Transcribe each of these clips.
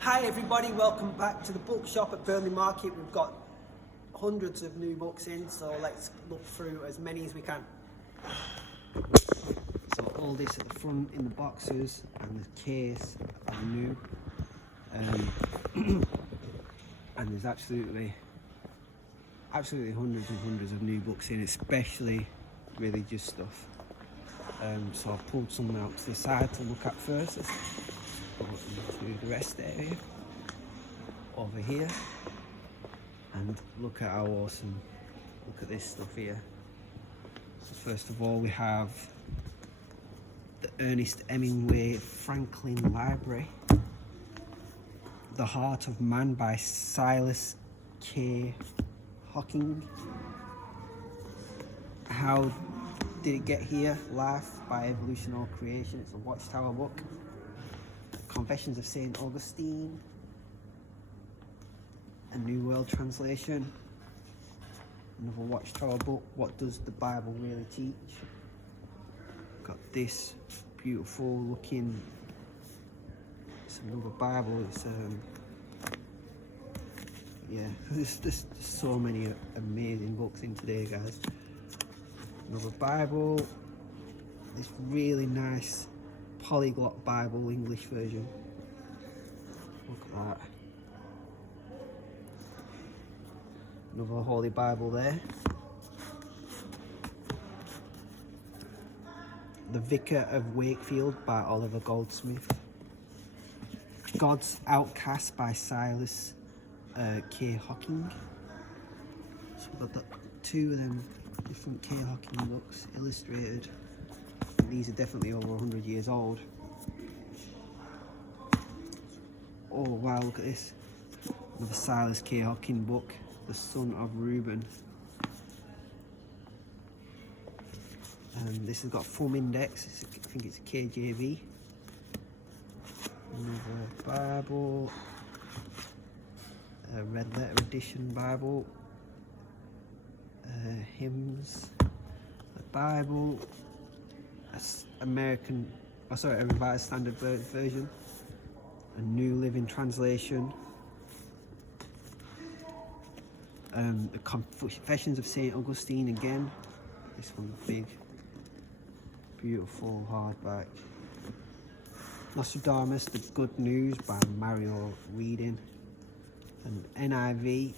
Hi everybody, welcome back to the bookshop at Burnley Market. We've got hundreds of new books in, so let's look through as many as we can. So all this at the front in the boxes and the case are new. And there's absolutely hundreds and hundreds of new books in, especially religious stuff. So I've pulled some out to the side to look at first. Let's go into the rest area over here and look at how awesome, look at this stuff here. So first of all we have the Ernest Hemingway Franklin Library, The Heart of Man by Silas K. Hocking. How Did It Get Here? Life by Evolution or Creation. It's a Watchtower book. Confessions of St. Augustine, a New World Translation. Another Watchtower book, What Does the Bible Really Teach? Got this beautiful looking, it's another Bible. It's yeah, there's so many amazing books in today, guys. Another Bible, this really nice Polyglot Bible, English version. Look at that. Another Holy Bible there. The Vicar of Wakefield by Oliver Goldsmith. God's Outcast by Silas K. Hocking. So we've got two of them different K. Hocking books, illustrated. These are definitely over 100 years old. Oh wow, look at this. Another Silas K. Hocking book, The Son of Reuben. And this has got thumb index, I think it's a KJV. Another Bible, a red letter edition Bible. Hymns, a Bible, a Revised Standard Version, a New Living Translation, the Confessions of St. Augustine again, this one's big, beautiful hardback. Nostradamus, The Good News by Mario Reading, and NIV,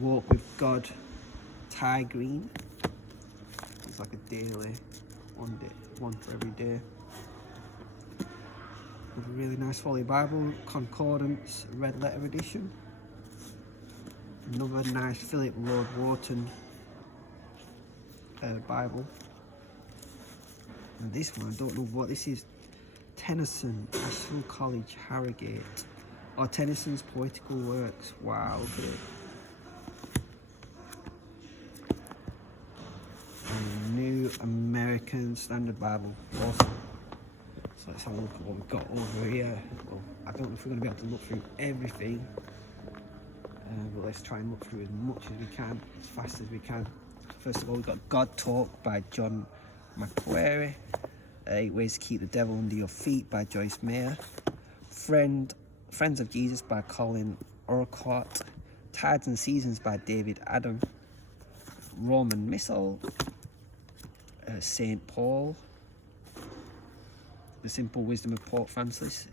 Walk with God, Ty Green. It's like a daily, one for every day. With a really nice Holy Bible, Concordance, red letter edition. Another nice Philip Lord Wharton Bible. And this one, I don't know what this is. Tennyson, National College, Harrogate. Oh, Tennyson's Poetical Works. Wow, look at it. New American Standard Bible. Awesome. So let's have a look at what we've got over here. Well, I don't know if we're going to be able to look through everything, but let's try and look through as much as we can, as fast as we can. First of all, we've got God Talk by John McQuarrie. 8 Ways to Keep the Devil Under Your Feet by Joyce Meyer. Friends of Jesus by Colin Urquhart. Tides and Seasons by David Adam. Roman Missal, St. Paul, The Simple Wisdom of Pope Francis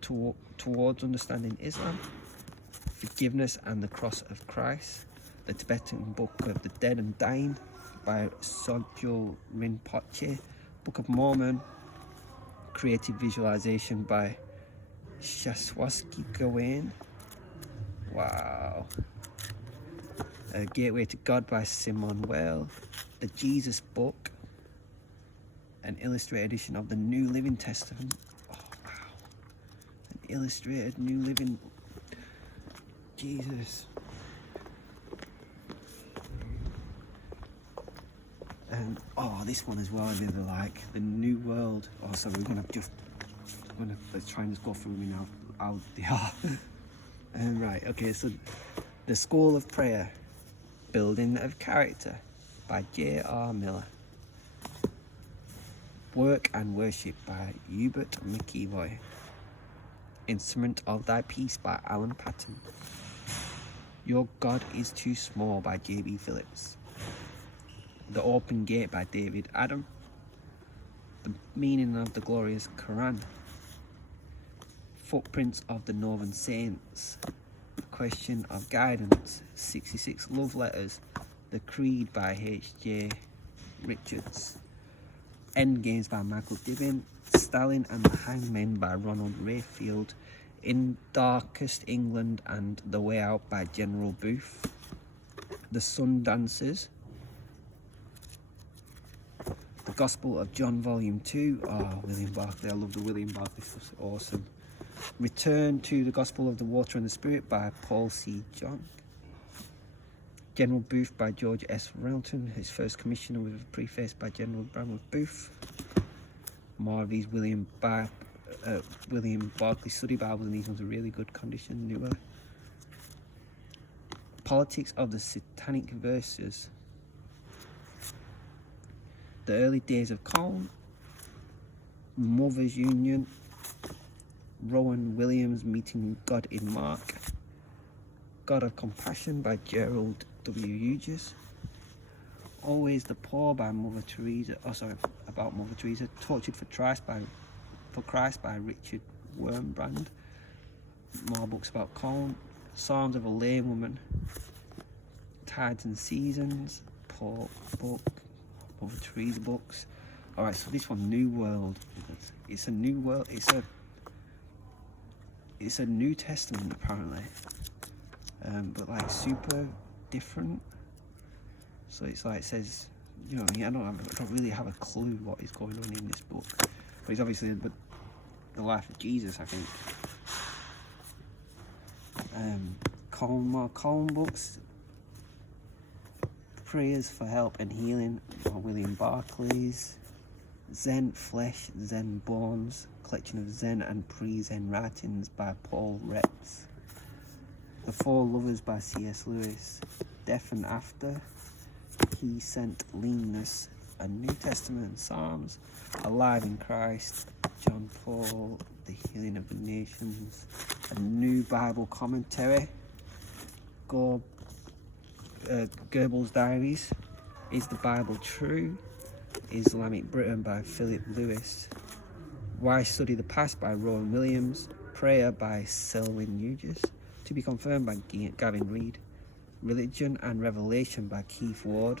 Towards Understanding Islam, Forgiveness and the Cross of Christ, The Tibetan Book of the Dead and Dying by Sogyal Rinpoche, Book of Mormon, Creative Visualization by Shaswasti Gawain. Wow. Gateway to God by Simone Weil, The Jesus Book, an illustrated edition of the New Living Testament. Oh wow, an illustrated New Living, Jesus. And oh, this one as well I really like, The New World. Oh, sorry, let's try and just go through them now, how they are. Right, okay, so The School of Prayer, Building of Character by J.R. Miller. Work and Worship by Hubert McEvoy. Instrument of Thy Peace by Alan Paton. Your God is Too Small by J.B. Phillips. The Open Gate by David Adam. The Meaning of the Glorious Quran. Footprints of the Northern Saints. The Question of Guidance. 66 Love Letters. The Creed by H.J. Richards. Endgames by Michael Dibin. Stalin and the Hangmen by Ronald Rayfield. In Darkest England and The Way Out by General Booth. The Sun Dancers. The Gospel of John Volume 2. Oh, William Barclay. I love the William Barclay stuff. Awesome. Return to the Gospel of the Water and the Spirit by Paul C. John. General Booth by George S. Railton. His first commissioner with a preface by General Bramwell Booth. More of these William Barclay study Bibles, and these ones are really good condition, newer. Politics of the Satanic Verses. The Early Days of Colne. Mothers Union. Rowan Williams Meeting God in Mark. God of Compassion by Gerald W. Hughes. Always the Poor by Mother Teresa. About Mother Teresa. Tortured for Christ by Richard Wurmbrand. More books about Colne. Psalms of a Lay Woman. Tides and Seasons. Paul book. Mother Teresa books. Alright, so this one, New World. It's a new world. It's a New Testament apparently. But like super different. So it's like, it says, you know, I don't really have a clue what is going on in this book. But it's obviously the life of Jesus, I think. Colne books. Prayers for Help and Healing by William Barclays. Zen Flesh, Zen Bones. Collection of Zen and pre-Zen writings by Paul Retz. The Four Lovers by C.S. Lewis. Death and After. He Sent Leanness. A New Testament and Psalms. Alive in Christ. John Paul. The Healing of the Nations. A New Bible Commentary. Goebbels' Diaries. Is the Bible True? Islamic Britain by Philip Lewis. Why Study the Past by Rowan Williams. Prayer by Selwyn Hughes. To be confirmed by Gavin Reed. Religion and Revelation by Keith Ward.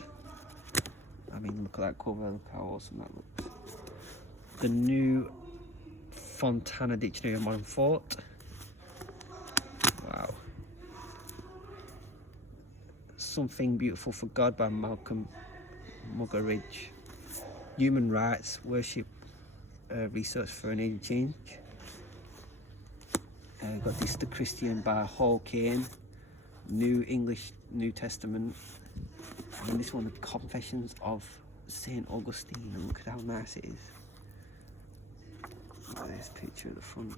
I mean, look at that cover, look how awesome that looks. The New Fontana Dictionary of Modern Thought. Wow. Something Beautiful for God by Malcolm Muggeridge. Human Rights, Worship, Research for an Age of Change. Got this, The Christian by Hall Caine. New English New Testament. And this one, The Confessions of St. Augustine. And look at how nice it is. Look at this picture at the front.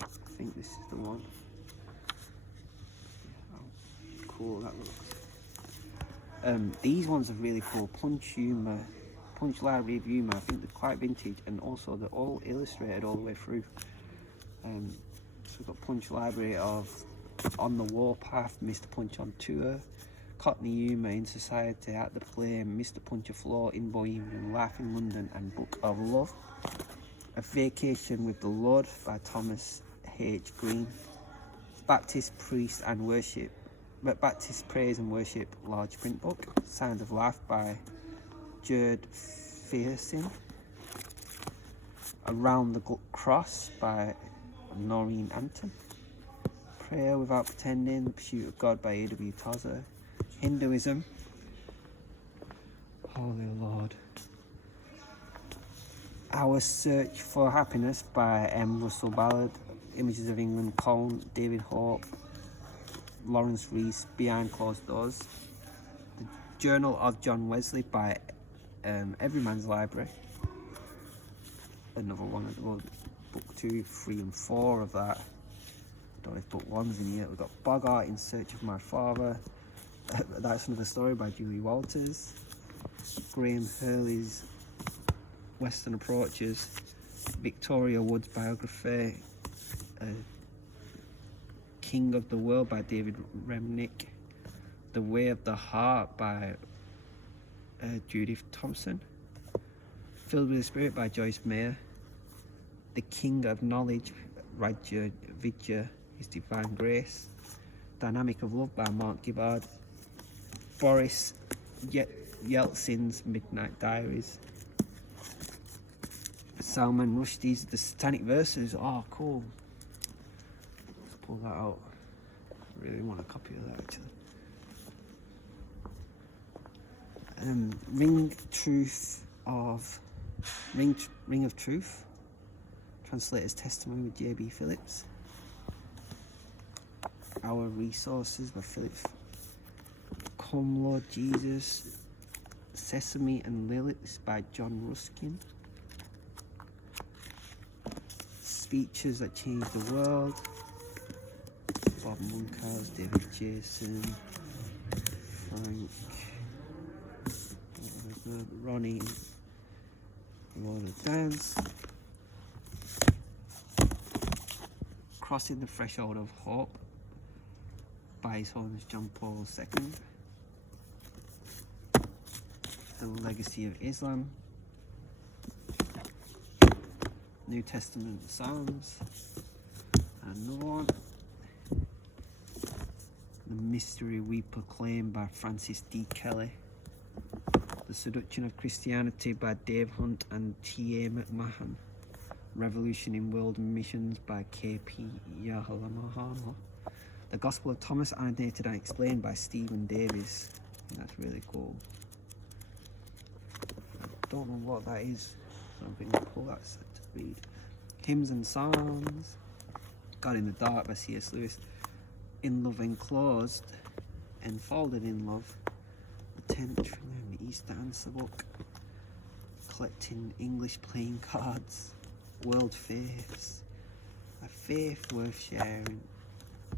I think this is the one. How cool that looks. These ones are really cool. Punch Library of Humour. I think they're quite vintage, and also they're all illustrated all the way through. So we've got Punch Library of On the Warpath, Mr. Punch on Tour, Cockney Humour in Society, At the Play, Mr. Punch Afloat in Bohemian, Life in London, and Book of Love. A Vacation with the Lord by Thomas H. Green. Baptist Praise and Worship, large print book. Signs of Life by Gerd Fearsin. Around the Cross by Noreen Anton. Prayer Without Pretending, The Pursuit of God by A.W. Tozer. Hinduism. Holy Lord. Our Search for Happiness by M. Russell Ballard. Images of England, Colne, David Hope, Lawrence Rees, Behind Closed Doors. The Journal of John Wesley by Everyman's Library. Another one of those. Book 2, 3 and 4 of that. I don't know if book 1's in here. We've got Bogart, In Search of My Father. That's Another Story by Julie Walters. Graham Hurley's Western Approaches, Victoria Wood's biography, King of the World by David Remnick, The Way of the Heart by Judith Thompson, Filled with the Spirit by Joyce Meyer, The King of Knowledge, Roger Vidya, His Divine Grace, Dynamic of Love by Mark Gibbard, Boris Yeltsin's Midnight Diaries, Salman Rushdie's The Satanic Verses. Oh, cool. Let's pull that out. I really want a copy of that, actually. Ring of Truth, Translator's Testimony with J.B. Phillips, Our Resources by Philip, Come Lord Jesus, Sesame and Lilith by John Ruskin, Speeches That Changed the World, Bob Monkhouse, David Jason, Frank, Ronnie, Lord of Dance, Crossing the Threshold of Hope by His Holiness John Paul II, The Legacy of Islam, New Testament Psalms, and another one, The Mystery We Proclaim by Francis D. Kelly, The Seduction of Christianity by Dave Hunt and T.A. McMahon, Revolution in World Missions by K.P. Yahalamaha, The Gospel of Thomas, Annotated and Explained by Stephen Davis. That's really cool. I don't know what that is, so I'm going to pull that set to read. Hymns and Psalms, God in the Dark by C.S. Lewis, In Love Enclosed, Enfolded in Love, The 10th Trillium, The Easter Answer Book, Collecting English Playing Cards, World Faiths, A Faith Worth Sharing,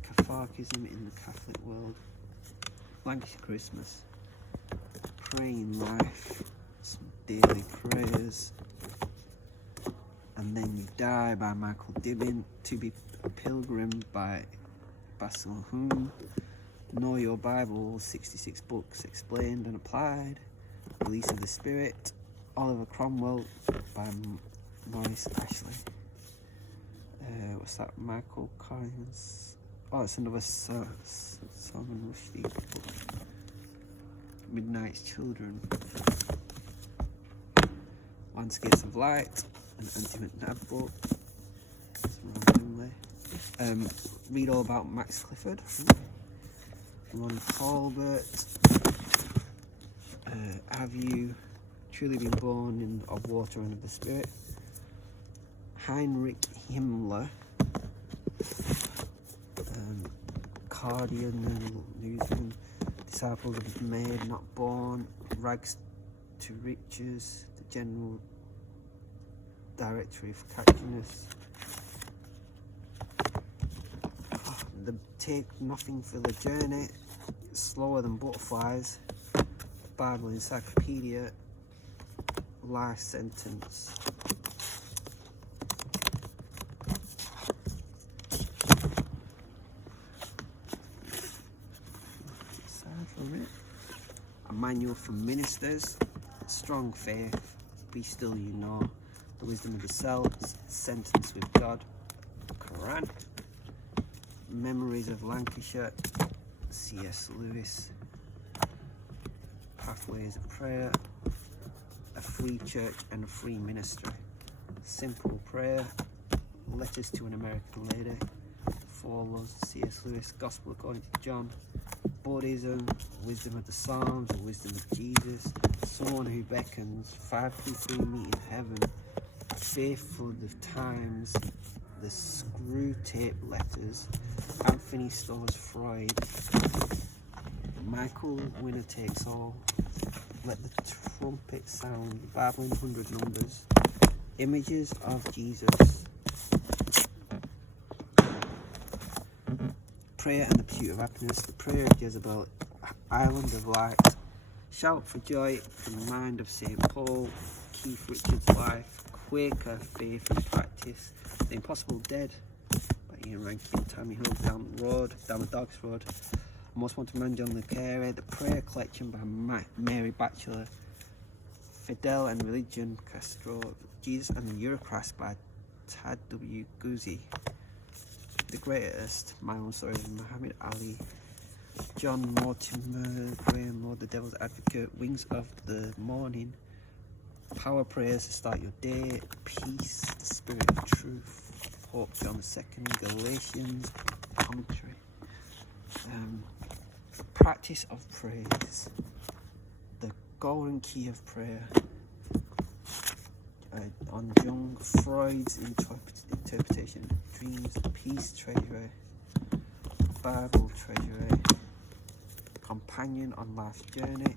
Cathartism in the Catholic World, Lancashire Christmas, Praying Life, Some Daily Prayers, And Then You Die by Michael Dibbin, To Be a Pilgrim by Basil Hume, Know Your Bible, 66 Books Explained and Applied, Release of the Spirit, Oliver Cromwell by Maurice Ashley. What's that? Michael Collins. Oh, it's another Salman Rushdie book. Midnight's Children, Landscapes of Light, an Anti-McNab book. Read all about Max Clifford, Ron Colbert, Have You Truly Been Born of Water and of the Spirit, Heinrich Himmler, Cardinal Newsman, Disciples of the Maid Not Born, Rags to Riches, The General Directory of Catchiness, The Take Nothing for the Journey, Slower Than Butterflies, Bible Encyclopedia, Life Sentence. Aside from it, A Manual for Ministers, Strong Faith, Be Still You Know, The Wisdom of the Self, Sentence with God, Quran, Memories of Lancashire, C.S. Lewis, Pathways of Prayer, A Free Church and a Free Ministry, Simple Prayer, Letters to an American Lady, Four Laws of C.S. Lewis, Gospel According to John, Buddhism, Wisdom of the Psalms, The Wisdom of Jesus, Someone Who Beckons, 5 People Who Meet in Heaven, Faithful of Times, The Screw Tape Letters, Anthony Stores Freud, Michael Winner Takes All, Let the Trumpet Sound, The Bible in 100 Numbers, Images of Jesus, Prayer and the Pursuit of Happiness, The Prayer of Jezebel, Island of Light, Shout for Joy, The Mind of St. Paul, Keith Richards' Life, Quaker Faith and Practice, The Impossible Dead by Ian Rankin, Tammy Hill, Down the Dogs Road, Most Wanted Man, John Le Carre, The Prayer Collection by Mary Batchelor, Fidel and Religion, Castro, Jesus and the Eurocrest by Tad W. Guzzi, The Greatest, My Own Story of Muhammad Ali, John Mortimer, Graham Lord, The Devil's Advocate, Wings of the Morning, Power Prayers to Start Your Day, Peace, The Spirit of Truth, Pope John II, Galatians, Commentary, Practice of Praise, The Golden Key of Prayer, on Jung Freud's interpretation of dreams, Peace Treasury, Bible Treasury, Companion on Life's Journey,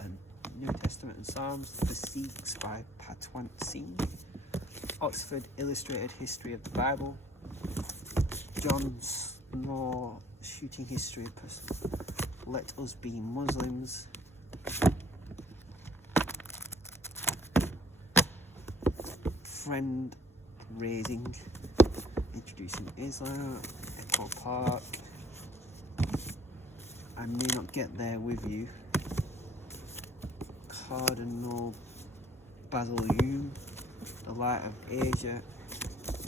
and New Testament and Psalms, The Sikhs by Patwant Singh, Oxford Illustrated History of the Bible, John Snow Shooting History of Person, Let Us Be Muslims, Friend Raising, Introducing Islam, Echo Park, I May Not Get There With You, Cardinal Basil Hume, The Light of Asia,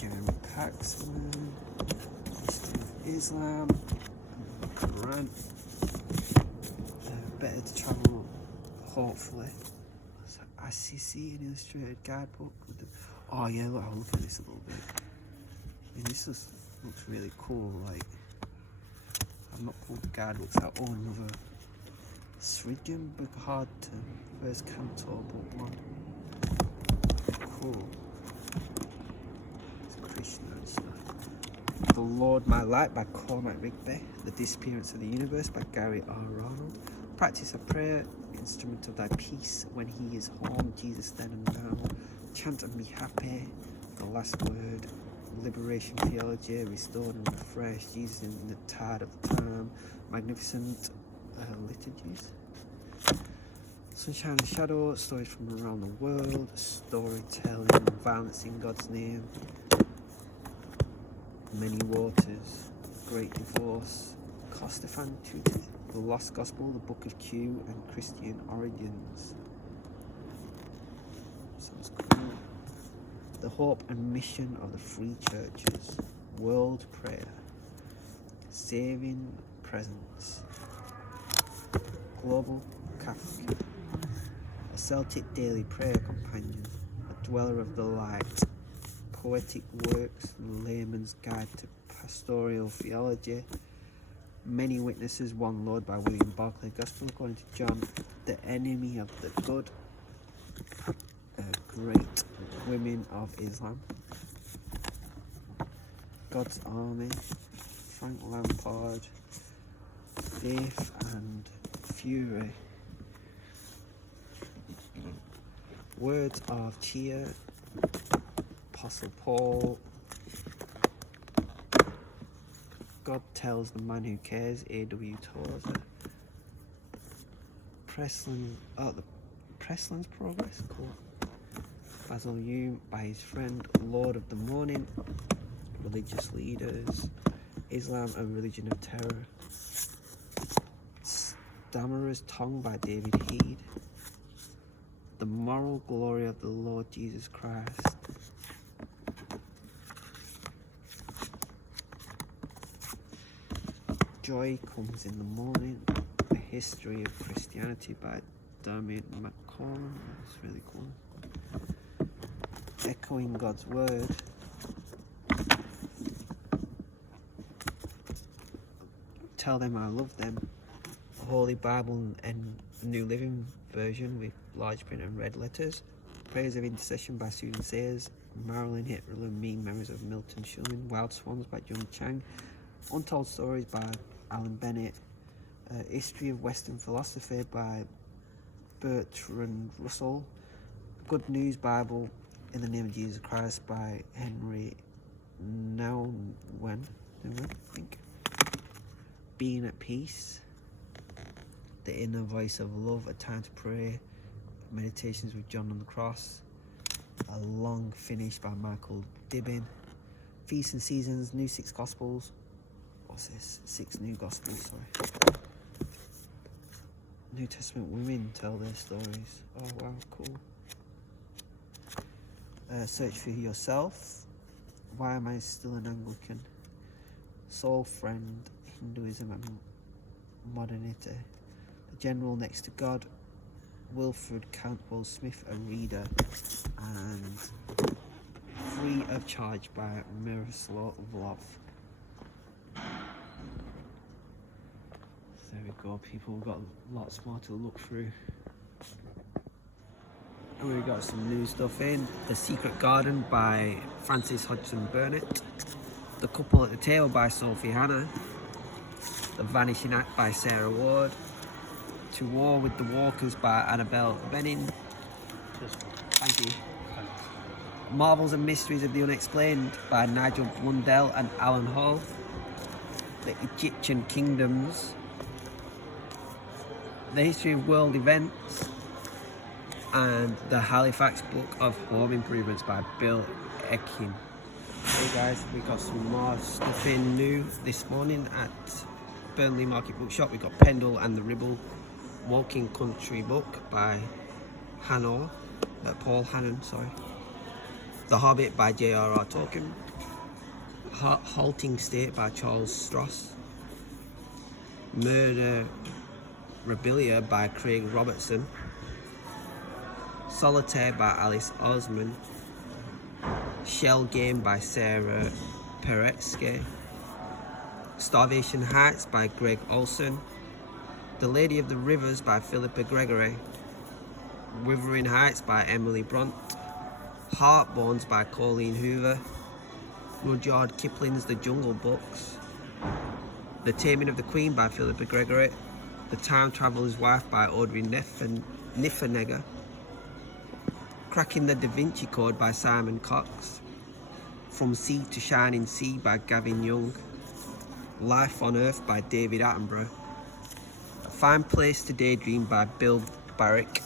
Jeremy Paxman, History of Islam, Quran, Better to Travel, hopefully. ICC, an illustrated guidebook. Oh yeah, look, I'll look at this a little bit. And this just looks really cool. Like, I've not pulled the guidebooks out. Oh, another Sridjan Bhagavatam, first canto, book 1. Cool. It's Krishna and stuff. The Lord My Light by Cormac Rigby. The Disappearance of the Universe by Gary R. Ronald. Practice of Prayer, Instrument of Thy Peace, When He Is Home, Jesus Then and Now, Chant and Be Happy, The Last Word, Liberation Theology, Restored and Refreshed, Jesus in the Tide of the Time, Magnificent Liturgies, Sunshine and Shadow, Stories from Around the World, Storytelling, Violence in God's Name, Many Waters, Great Divorce, Costefan Tutti, The Lost Gospel, The Book of Q, and Christian Origins. Sounds cool. The Hope and Mission of the Free Churches, World Prayer, Saving Presence, Global Catholic, A Celtic Daily Prayer Companion, A Dweller of the Light, Poetic Works, Layman's Guide to Pastoral Theology, Many Witnesses, One Lord by William Barclay, Gospel according to John, The Enemy of the Good, Great Women of Islam, God's Army, Frank Lampard, Faith and Fury, Words of Cheer, Apostle Paul, God Tells the Man Who Cares, A.W. Tozer, the Preston's Progress, cool. Basil Hume by his friend, Lord of the Morning, Religious Leaders, Islam, A Religion of Terror, Stammerer's Tongue by David Heed, The Moral Glory of the Lord Jesus Christ, Joy Comes in the Morning, A History of Christianity by Dermot McCollum, that's really cool. Echoing God's Word, Tell Them I Love Them, Holy Bible and New Living Version with large print and red letters, Prayers of Intercession by Susan Sayers, Marilyn Hitler and Me, Memories of Milton Schulman, Wild Swans by John Chang, Untold Stories by Alan Bennett, History of Western Philosophy by Bertrand Russell, Good News Bible in the Name of Jesus Christ by Henry Nouwen, I think, Being at Peace, The Inner Voice of Love, A Time to Pray, Meditations with John on the Cross, A Long Finish by Michael Dibbin, Feasts and Seasons, New Six Gospels. What's this? 6 New Gospels, sorry. New Testament women tell their stories. Oh wow, cool. Search for Yourself, Why Am I Still an Anglican, Soul Friend, Hinduism and Modernity, The General Next to God, Wilfred Cantwell Smith, a Reader, and Free of Charge by Miroslav Volov. There we go, people, we've got lots more to look through. And we've got some new stuff in. The Secret Garden by Frances Hodgson Burnett, The Couple at the Table by Sophie Hannah, The Vanishing Act by Sarah Ward, To War with the Walkers by Annabelle Bening. Thank you. Marvels and Mysteries of the Unexplained by Nigel Blundell and Alan Hall, The Egyptian Kingdoms, The History of World Events, and The Halifax Book of Home Improvements by Bill Ekin. Hey guys, we got some more stuff in new this morning at Burnley Market Bookshop. We got Pendle and the Ribble, Walking Country book by Paul Hannon, sorry. The Hobbit by J.R.R. Tolkien, Halting State by Charles Stross, Murder Rebellia by Craig Robertson, Solitaire by Alice Osman, Shell Game by Sarah Peretsky, Starvation Heights by Greg Olson, The Lady of the Rivers by Philippa Gregory, Wuthering Heights by Emily Bront, Heartbones by Colleen Hoover, Rudyard Kipling's The Jungle Books, The Taming of the Queen by Philippa Gregory, The Time Traveller's Wife by Audrey Niffenegger, Cracking the Da Vinci Code by Simon Cox, From Sea to Shining Sea by Gavin Young, Life on Earth by David Attenborough, A Fine Place to Daydream by Bill Barrick,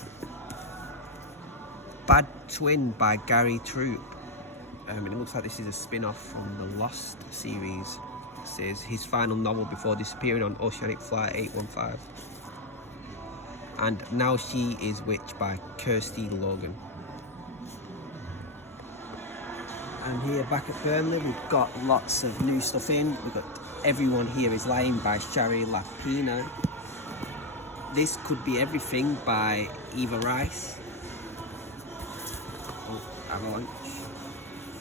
Bad Twin by Gary Troop. And it looks like this is a spin-off from the Lost series. It says his final novel before disappearing on Oceanic Flight 815. And Now She Is Witch by Kirsty Logan. And here back at Burnley, we've got lots of new stuff in. We've got Everyone Here Is Lying by Shari Lapina, This Could Be Everything by Eva Rice, Avalanche,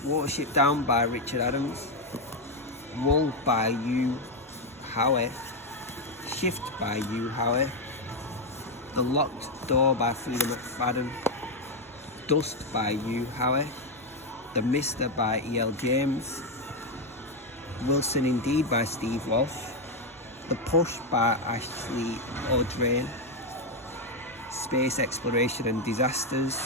Watership Down by Richard Adams, Wool by Yu Howe, Shift by Yu Howe, The Locked Door by Frida McFadden, Dust by Yu Howe, The Mister by E.L. James, Wilson Indeed by Steve Wolfe, The Push by Ashley O'Drain, Space Exploration and Disasters,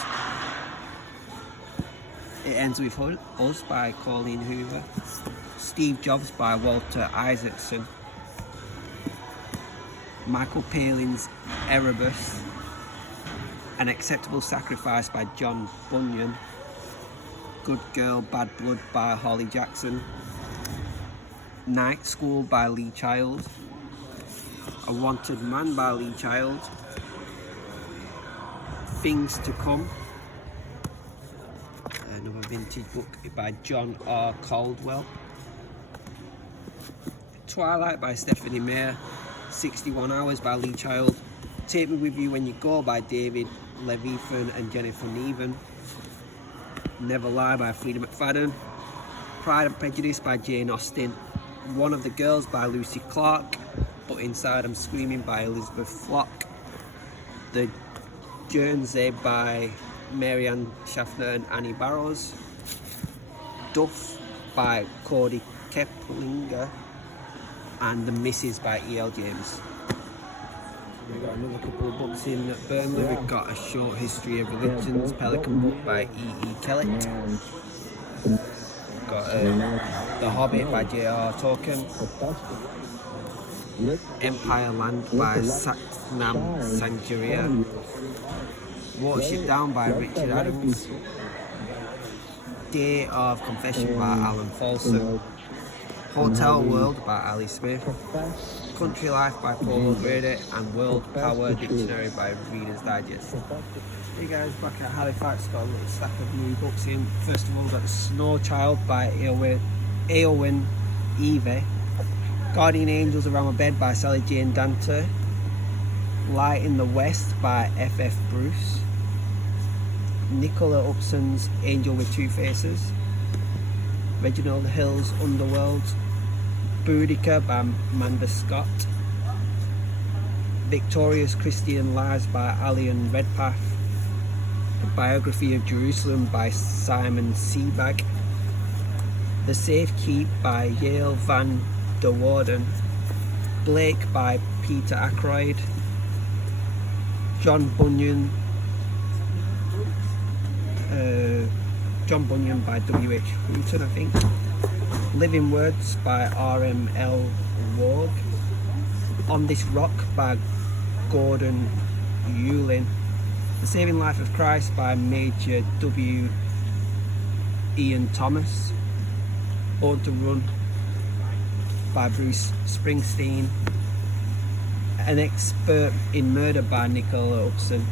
It Ends With Us by Colleen Hoover, Steve Jobs by Walter Isaacson, Michael Palin's Erebus, An Acceptable Sacrifice by John Bunyan, Good Girl, Bad Blood by Holly Jackson, Night School by Lee Child, A Wanted Man by Lee Child, Things to Come, another vintage book by John R. Caldwell, Twilight by Stephanie Meyer, 61 Hours by Lee Child, Take Me With You When You Go by David Levithan and Jennifer Neven, Never Lie by Frida McFadden, Pride and Prejudice by Jane Austen, One of the Girls by Lucy Clark, But Inside I'm Screaming by Elizabeth Flock, The Guernsey by Marianne Schaffner and Annie Barrows, Duff by Cody Keplinger, and The Misses by E.L. James. We've got another couple of books in at Burnley. We've got A Short History of Religions, Pelican book by E.E. Kellett. We've got The Hobbit by J.R.R. Tolkien, Empire Land by Nam Sangeria. Watership Down by Richard Adams. Day of Confession by Alan Paulson. Hotel World by Ali Smith. Country Life by Paul O'Grady. And World Power Dictionary by Reader's Digest. Hey guys, back at Halifax, got a little stack of new books in. First of all, we've got The Snow Child by Eowyn Eve. Guardian Angels Around My Bed by Sally Jane Dante. Light in the West by F.F. Bruce. Nicola Upson's Angel with Two Faces. Reginald Hill's Underworld. Boudica by Amanda Scott. Victorious Christian Lives by Alison Redpath. The Biography of Jerusalem by Simon Sebag. The Safe Keep by Yale van der Warden. Blake by Peter Ackroyd. John Bunyan by W.H. Houghton, I think. Living Words by R.M.L. Ward. On This Rock by Gordon Yulin. The Saving Life of Christ by Major W. Ian Thomas. Born to Run by Bruce Springsteen. An Expert in Murder by Nicola Upson.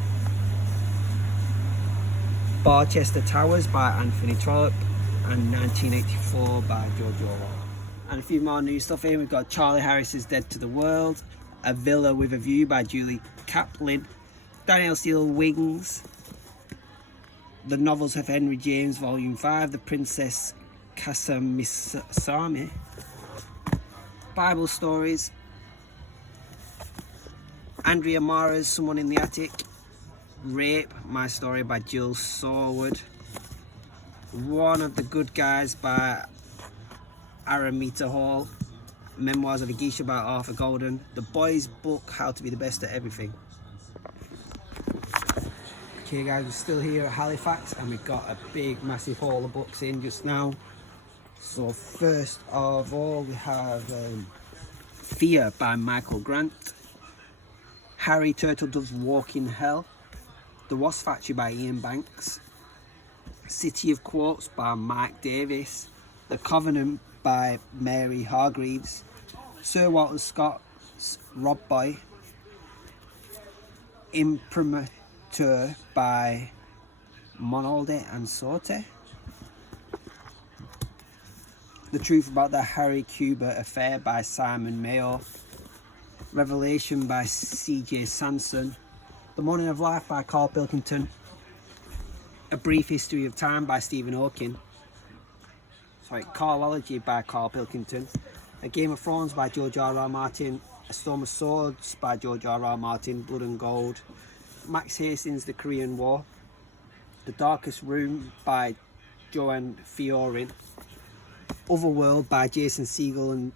Barchester Towers by Anthony Trollope. And 1984 by George Orwell. And a few more new stuff here. We've got Charlie Harris's Dead to the World. A Villa with a View by Julie Kaplan. Danielle Steele Wings. The Novels of Henry James Volume 5. The Princess Kasamisame. Bible Stories. Andrea Mara's Someone in the Attic. Rape, My Story by Jill Sorwood. One of the Good Guys by Aramita Hall. Memoirs of a Geisha by Arthur Golden. The Boys Book, How to Be the Best at Everything. Okay guys, we're still here at Halifax and we've got a big massive haul of books in just now. So first of all we have Fear by Michael Grant. Harry Turtledove's Walk in Hell. The Wasp Factory by Ian Banks. City of Quotes by Mike Davis. The Covenant by Mary Hargreaves. Sir Walter Scott's Rob Boy. Imprimatur by Monalde and Sorte. The Truth About the Harry Cuba Affair by Simon Mayo. Revelation by C.J. Sanson. The Morning of Life by Carl Pilkington. A Brief History of Time by Stephen Hawking. Carlology by Carl Pilkington. A Game of Thrones by George R.R. Martin. A Storm of Swords by George R.R. Martin. Blood and Gold. Max Hastings, The Korean War. The Darkest Room by Joanne Fiorin. Otherworld by Jason Segel and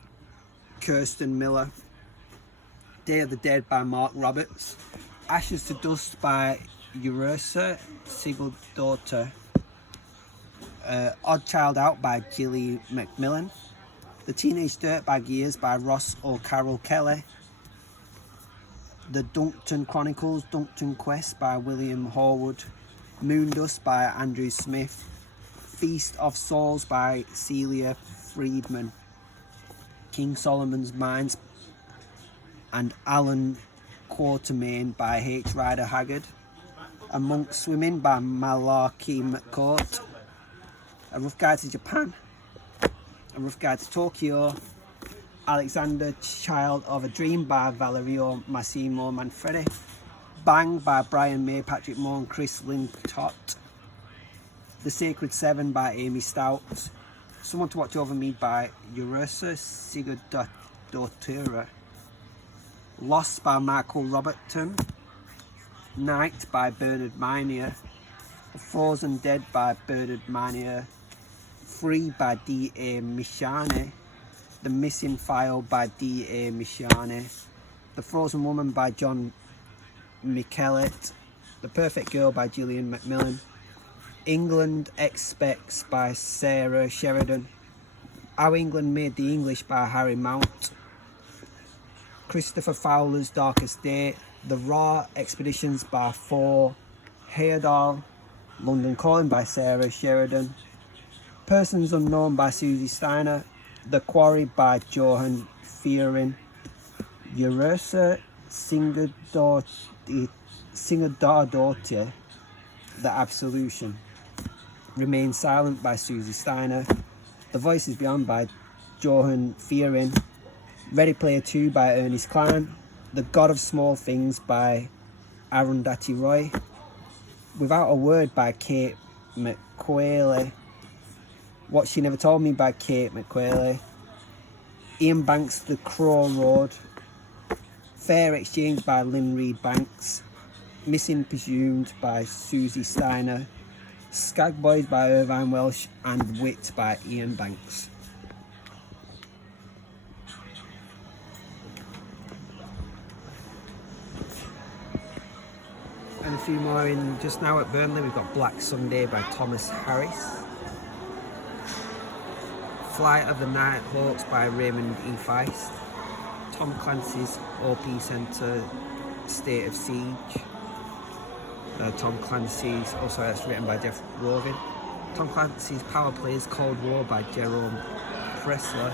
Kirsten Miller. Day of the Dead by Mark Roberts. Ashes to Dust by Ursa Sigurdardóttir. Odd Child Out by Gilly Macmillan. The Teenage Dirtbag Years by Ross O'Carroll Kelly. The Duncton Chronicles, Duncton Quest by William Horwood. Moondust by Andrew Smith. Feast of Souls by Celia Friedman. King Solomon's Mines and Alan Quatermain by H. Rider Haggard. A Monk Swimming by Malarkey McCourt. A Rough Guide to Japan. A Rough Guide to Tokyo. Alexander, Child of a Dream by Valerio Massimo Manfredi. Bang by Brian May, Patrick Moore and Chris Lintott. The Sacred Seven by Amy Stout. Someone to Watch Over Me by Ursa Sigurdardóttir. Lost by Michael Robertson. Night by Bernard Minear. The Frozen Dead by Bernard Minear. Free by D.A. Mishani. The Missing File by D.A. Mishani. The Frozen Woman by John Michelet. The Perfect Girl by Gillian Macmillan. England Expects by Sarah Sheridan. How England Made the English by Harry Mount. Christopher Fowler's Darkest Day. The Raw Expeditions by Thor Heyerdahl, London Calling by Sarah Sheridan, Persons Unknown by Susie Steiner, The Quarry by Johan Fierin, Ursa Singerdardottir, The Absolution, Remain Silent by Susie Steiner, The Voices Beyond by Johan Fierin, Ready Player 2 by Ernest Cline, The God of Small Things by Arundhati Roy, Without a Word by Kate McQuayle, What She Never Told Me by Kate McQuayle, Ian Banks' The Crow Road, Fair Exchange by Lynn Reed Banks, Missing Presumed by Susie Steiner, Skag Boys by Irvine Welsh, and Wit by Ian Banks. And a few more in just now at Burnley. We've got Black Sunday by Thomas Harris, Flight of the Night Hawks by Raymond E. Feist, Tom Clancy's OP Centre State of Siege, Tom Clancy's, also that's written by Jeff Rovin, Tom Clancy's Power Plays Cold War by Jerome Pressler,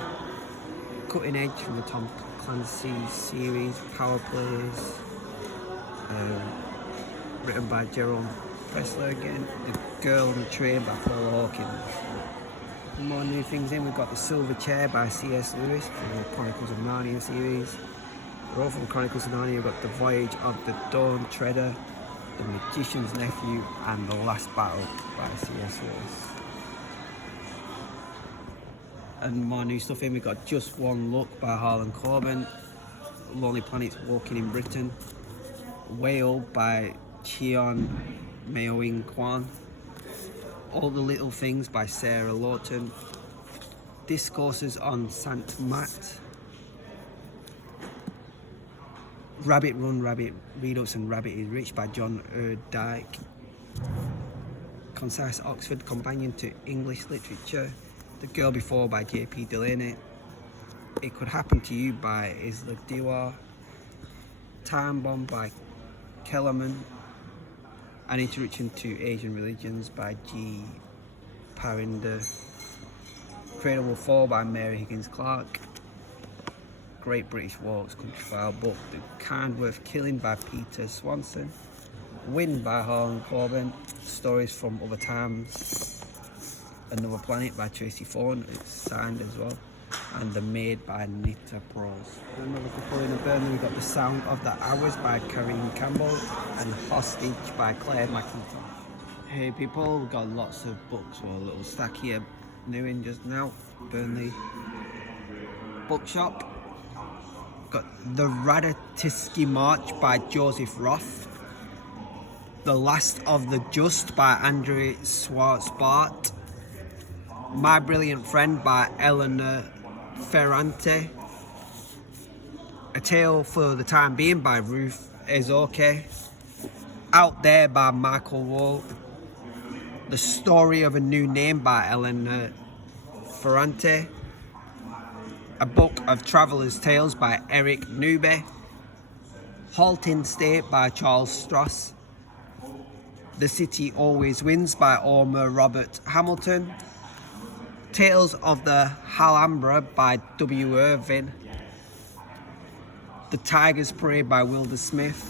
Cutting Edge from the Tom Clancy series Power Plays, written by Jerome Pressler again, The Girl on the Train by Paul Hawkins. More new things in, we've got The Silver Chair by C.S. Lewis from the Chronicles of Narnia series. We're all from Chronicles of Narnia. We've got The Voyage of the Dawn Treader, The Magician's Nephew, and The Last Battle by C.S. Lewis. And more new stuff in, we've got Just One Look by Harlan Coben, Lonely Planets Walking in Britain, Whale by Cheon Meo-ing Kwan, All the Little Things by Sarah Lawton, Discourses on Saint Matt, Rabbit Run, Rabbit Redux and Rabbit is Rich by John Erdyke, Concise Oxford Companion to English Literature, The Girl Before by J.P. Delaney, It Could Happen to You by Isla Diwa, Time Bomb by Kellerman, An Introduction to Asian Religions by G. Parinder, Cradle Will Fall by Mary Higgins Clark, Great British Walks Countryfile Book, The Kindworth Killing by Peter Swanson, Wind by Harlan Coben, Stories from Other Times, Another Planet by Tracy Thorne, it's signed as well, and The Maid by Nita Prose. Another couple in the Burnley, we've got The Sound of the Hours by Karine Campbell and Hostage by Claire McIntosh. Hey people, we've got lots of books, or a little stack here, new in just now, Burnley Bookshop. Got The Radetzky March by Joseph Roth, The Last of the Just by Andrew Schwartz-Bart, My Brilliant Friend by Eleanor Ferrante, A Tale for the Time Being by Ruth Ezoke, Out There by Michael Wall, The Story of a New Name by Eleanor Ferrante, A Book of Traveller's Tales by Eric Nube, Halting State by Charles Stross, The City Always Wins by Ormer Robert Hamilton, Tales of the Alhambra by W. Irvin, The Tiger's Parade by Wilder Smith,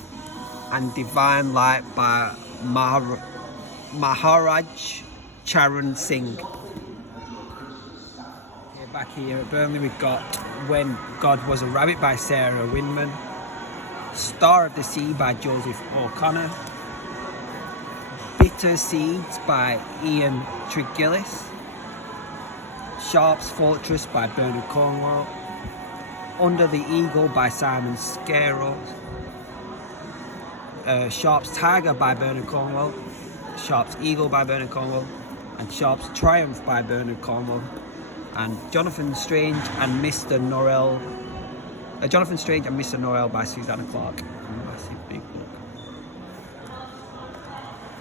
and Divine Light by Maharaj Charan Singh. Back here at Burnley, we've got When God Was a Rabbit by Sarah Winman, Star of the Sea by Joseph O'Connor, Bitter Seeds by Ian Tregillis, Sharp's Fortress by Bernard Cornwell, Under the Eagle by Simon Scarrow, Sharp's Tiger by Bernard Cornwell, Sharp's Eagle by Bernard Cornwell, and Sharp's Triumph by Bernard Cornwell, and Jonathan Strange and Mr. Norrell, Jonathan Strange and Mr. Norrell by Susanna Clark. Massive big book.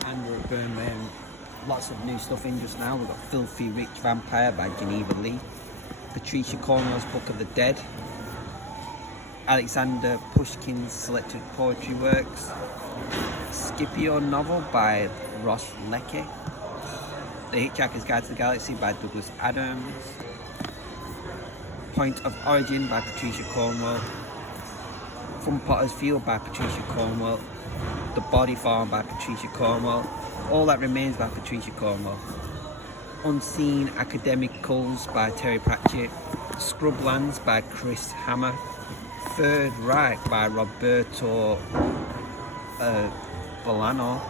And we're at Burnley, and lots of new stuff in just now. We've got Filthy Rich Vampire by Geneva Lee, Patricia Cornwell's Book of the Dead, Alexander Pushkin's selected poetry works, Scipio novel by Ross Leckie, The Hitchhiker's Guide to the Galaxy by Douglas Adams, Point of Origin by Patricia Cornwell, From Potter's Field by Patricia Cornwell, The Body Farm by Patricia Cornwell, All That Remains by Patricia Cornwell, Unseen Academicals by Terry Pratchett, Scrublands by Chris Hammer, Third Reich by Roberto Bolano,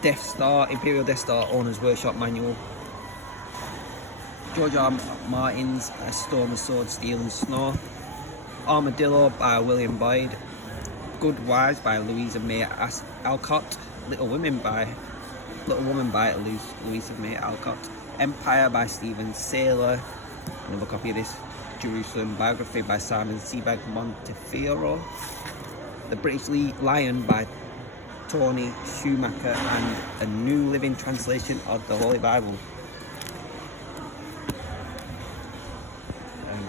Death Star, Imperial Death Star Owner's Workshop Manual, George R. Martin's A Storm of Sword, Steel and Snow, Armadillo by William Boyd, Good Wives by Louisa May Alcott, Little Woman by Louisa May Alcott, Empire by Stephen Saylor, another copy of this, Jerusalem Biography by Simon Sebag Montefiore, The British Lion by Tony Schumacher, and a New Living Translation of the Holy Bible.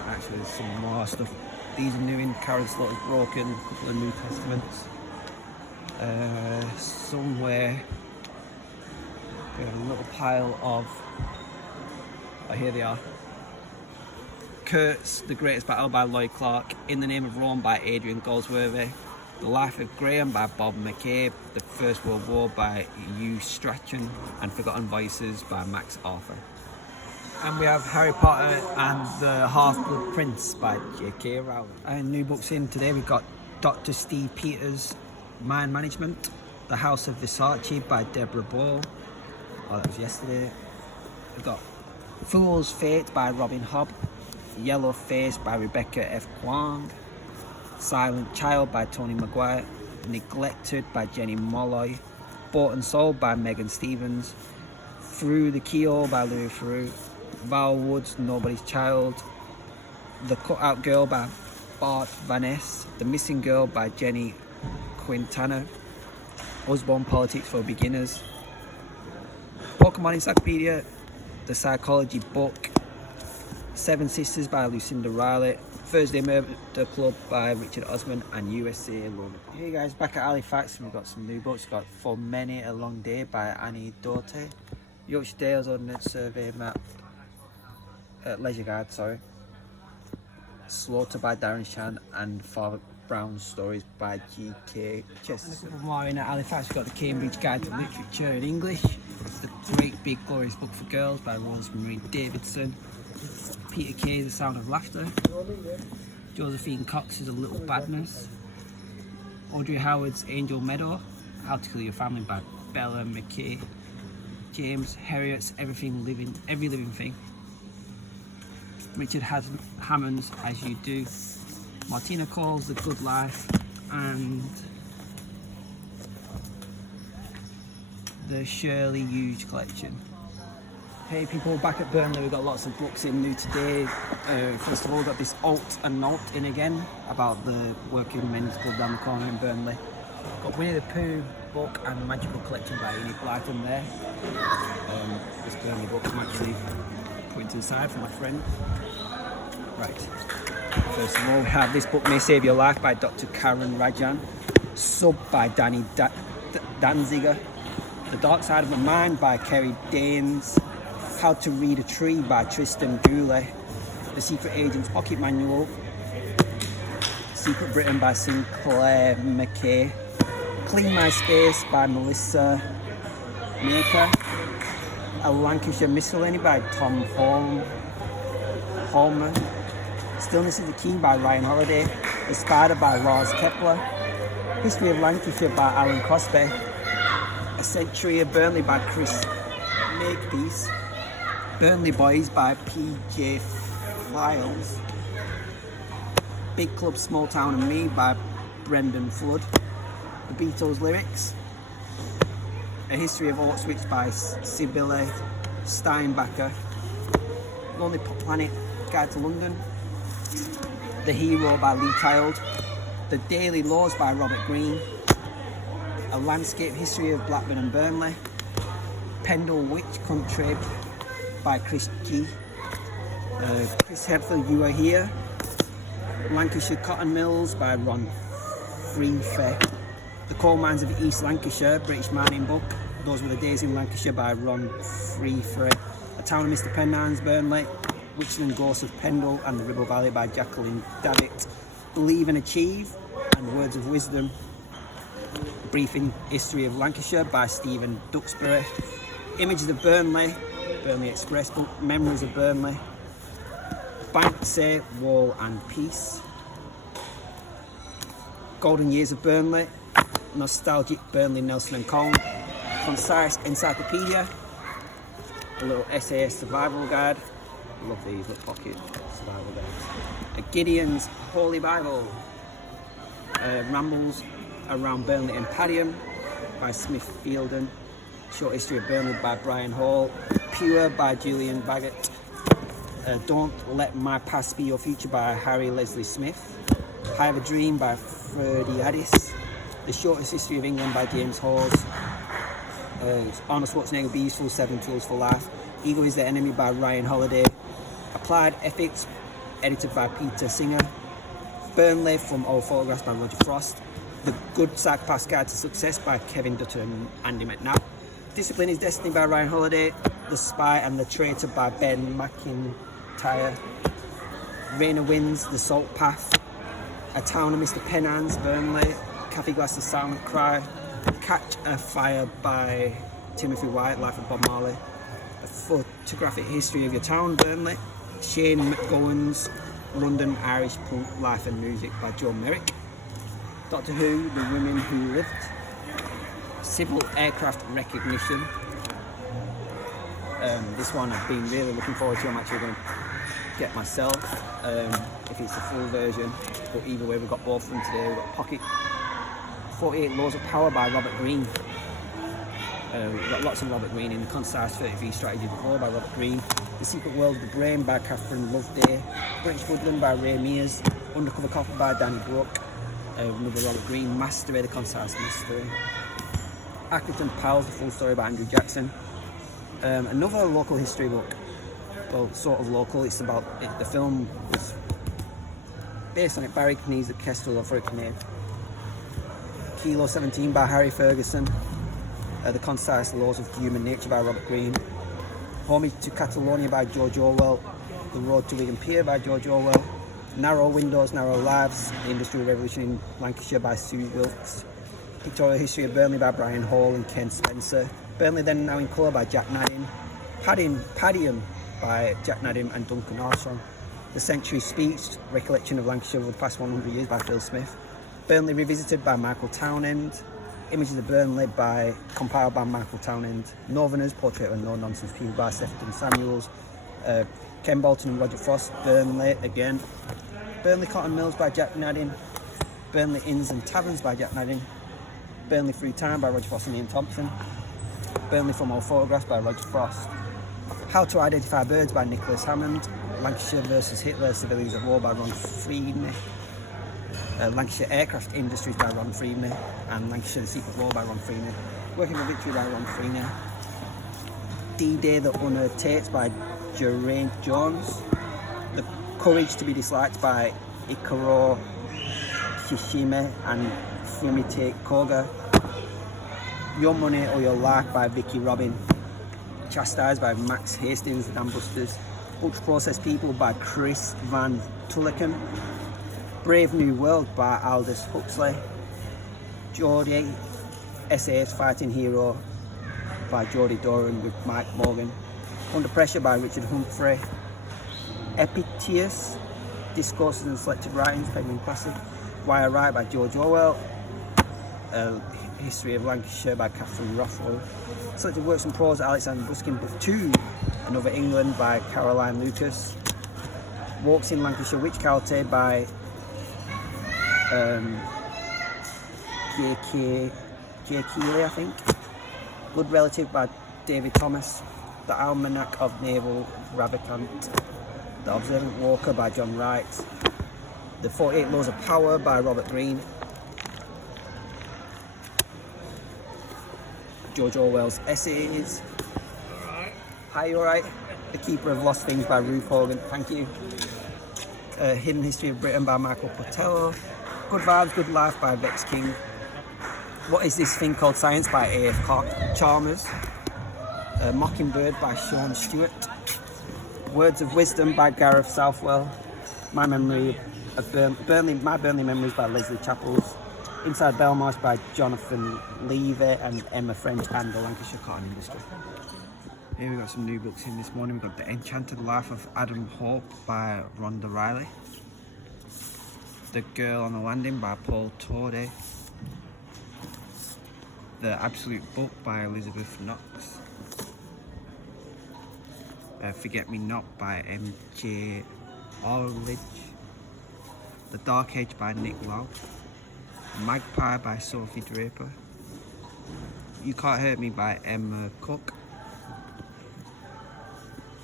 Actually, there's some more stuff. These are new in Karen Slaughter's Broken, a couple of New Testaments. Somewhere, we have a little pile of, oh, here they are. Kurtz, The Greatest Battle by Lloyd Clark, In the Name of Rome by Adrian Goldsworthy, The Life of Graham by Bob McCabe, The First World War by Hugh Strachan, and Forgotten Voices by Max Arthur. And we have Harry Potter and the Half-Blood Prince by J.K. Rowling. And new books in today, we've got Dr. Steve Peters' Mind Management, The House of Versace by Deborah Ball. Oh, that was yesterday. We've got Fool's Fate by Robin Hobb, Yellow Face by Rebecca F. Kwong, Silent Child by Tony Maguire, Neglected by Jenny Molloy, Bought and Sold by Megan Stevens, Through the Keyhole by Louis Theroux, Val Woods, Nobody's Child, The Cutout Girl by Bart Vaness, The Missing Girl by Jenny Quintana, Husband Politics for Beginners, Pokemon Encyclopedia, The Psychology Book, Seven Sisters by Lucinda Riley, Thursday Murder Club by Richard Osman, and USA Lone. Hey guys, back at Halifax, and we've got some new books. We've got For Many a Long Day by Annie Doty, Yorkshire Dales Ordnance Survey map, Leisure Guide, Slaughter by Darren Shan, and Father Brown's Stories by G.K. Chess. And a couple more in at Halifax. We've got the Cambridge Guide to Literature in English, The Great Big Glorious Book for Girls by Rosemary Davidson, Peter Kay's The Sound of Laughter, Josephine Cox's A Little Badness, Audrey Howard's Angel Meadow, How to Kill Your Family by Bella McKay, James Herriot's Every Living Thing, Richard Hammond's As You Do, Martina Cole's The Good Life, and the Shirley Hughes collection. Hey people, back at Burnley, we've got lots of books in new today. First of all, we've got this Alt and Not in again, about the working men's club down the corner in Burnley. Got Winnie the Pooh book and Magical Collection by Enid Blyton there. This Burnley book I'm actually putting to the side for my friend. Right, first of all we have this book, May Save Your Life by Dr. Karen Rajan, Sub by Danny Danziger, The Dark Side of My Mind by Kerry Danes, How to Read a Tree by Tristan Dooley, The Secret Agent's Pocket Manual, Secret Britain by Sinclair McKay, Clean My Space by Melissa Maker, A Lancashire Miscellany by Tom Holman, Stillness is the Key by Ryan Holiday, The Spider by Lars Kepler, History of Lancashire by Alan Crosby, A Century of Burnley by Chris Makepeace, Burnley Boys by P.J. Files, Big Club, Small Town and Me by Brendan Flood, The Beatles Lyrics, A History of Auschwitz by Sibylle Steinbacher, Lonely Planet Guide to London, The Hero by Lee Child, The Daily Laws by Robert Greene, A Landscape History of Blackburn and Burnley, Pendle Witch Country by Chris G, Chris Hepford, You Are Here, Lancashire Cotton Mills by Ron Freefair. The Coal Mines of East Lancashire, British mining book. Those Were the Days in Lancashire by Ron Freefair. A Town of Mr Pennans, Burnley. Witching and Ghosts of Pendle and the Ribble Valley by Jacqueline Davitt. Believe and Achieve and Words of Wisdom. Briefing History of Lancashire by Stephen Duxbury. Images of Burnley, Burnley Express book. Memories of Burnley. Banksy, Wall and Peace. Golden Years of Burnley. Nostalgic Burnley, Nelson and Colne. Concise Encyclopedia. A little SAS survival guide. Love these little pocket survival guides. Gideon's Holy Bible. Rambles Around Burnley and Padiham by Smith Fielden. Short History of Burnley by Brian Hall. Pure by Julian Baggett. Don't Let My Past Be Your Future by Harry Leslie Smith. I Have a Dream by Freddie Addis. The Shortest History of England by James Hawes. Arnold Schwarzenegger, Be Useful, 7 Tools for Life. Ego is the Enemy by Ryan Holiday. Applied Ethics, edited by Peter Singer. Burnley from Old Photographs by Roger Frost. The Good Psychopath's Guide to Success by Kevin Dutton and Andy McNabb. Discipline is Destiny by Ryan Holiday. The Spy and the Traitor by Ben McIntyre. Rainer Wins, The Salt Path. A Town of Mr Pennans, Burnley. Kathy Glass's Silent Cry. Catch a Fire by Timothy White, Life of Bob Marley. A Photographic History of Your Town, Burnley. Shane McGowan's London Irish Punk Life and Music by Joe Merrick. Doctor Who, The Women Who Lived. Civil Aircraft Recognition. This one I've been really looking forward to. I'm actually going to get myself if it's the full version, but either way we've got both of them today. We've got Pocket 48 Laws of Power by Robert Greene. We've got lots of Robert Greene in. The Concise 33 Strategy Before by Robert Greene. The Secret World of the Brain by Catherine Loveday. British Woodland by Ray Mears. Undercover Copper by Danny Brooke. Another Robert Greene. Mastery, The Concise Mystery. Accrington Pals, The Full Story by Andrew Jackson. Another local history book. Well, sort of local. It's about the film was based on it. Barry Knees at Kestrel of Hurricane. Kilo 17 by Harry Ferguson. The Concise Laws of Human Nature by Robert Greene. Homage to Catalonia by George Orwell. The Road to Wigan Pier by George Orwell. Narrow Windows, Narrow Lives. The Industrial Revolution in Lancashire by Sue Wilkes. Pictorial History of Burnley by Brian Hall and Ken Spencer. Burnley Then and Now in Colour by Jack Naddin. Padiham by Jack Naddin and Duncan Armstrong. The Century Speech, Recollection of Lancashire over the past 100 years by Phil Smith. Burnley Revisited by Michael Townend. Images of Burnley compiled by Michael Townend. Northerners, Portrait of a No Nonsense People by Sefton Samuels. Ken Bolton and Roger Frost. Burnley again. Burnley Cotton Mills by Jack Naddin. Burnley Inns and Taverns by Jack Naddin. Burnley Through Time by Roger Frost and Ian Thompson. Burnley From Old Photographs by Roger Frost. How to Identify Birds by Nicholas Hammond. Lancashire versus Hitler, Civilians of War by Ron Freedney. Lancashire Aircraft Industries by Ron Freedney. And Lancashire The Secret War by Ron Freedney. Working for Victory by Ron Freedney. D-Day The Unearthed Tapes by Geraint Jones. The Courage to be Disliked by Ikaro Kishime and Fumite Koga. Your Money or Your Life by Vicky Robin. Chastised by Max Hastings, The Dambusters. Ultra Processed People by Chris Van Tulleken. Brave New World by Aldous Huxley. Geordie, SAS Fighting Hero by Geordie Doran with Mike Morgan. Under Pressure by Richard Humphrey. Epictetus, Discourses and Selected Writings, Penguin Classic. Why I Write by George Orwell. History of Lancashire by Catherine Rothwell. Selected Works and Prose, Alexander Buskin, Book 2, Another England by Caroline Lucas. Walks in Lancashire Witch County by J. Keeley, I think. Blood Relative by David Thomas. The Almanac of Naval Ravikant. The Observant Walker by John Wright. The 48 Laws of Power by Robert Greene. George Orwell's Essays. Hi, you alright? The Keeper of Lost Things by Ruth Hogan. Thank you. Hidden History of Britain by Michael Portello. Good Vibes, Good Life by Vex King. What Is This Thing Called Science by A.F. Chalmers. Mockingbird by Sean Stewart. Words of Wisdom by Gareth Southwell. My Burnley Memories by Leslie Chappells. Inside Belmarsh by Jonathan Levy and Emma French and the Lancashire Cotton Industry. Here we've got some new books in this morning. We've got The Enchanted Life of Adam Hope by Rhonda Riley. The Girl on the Landing by Paul Torde. The Absolute Book by Elizabeth Knox. Forget Me Not by M.J. Orledge. The Dark Age by Nick Lowe. Magpie by Sophie Draper. You Can't Hurt Me by Emma Cook.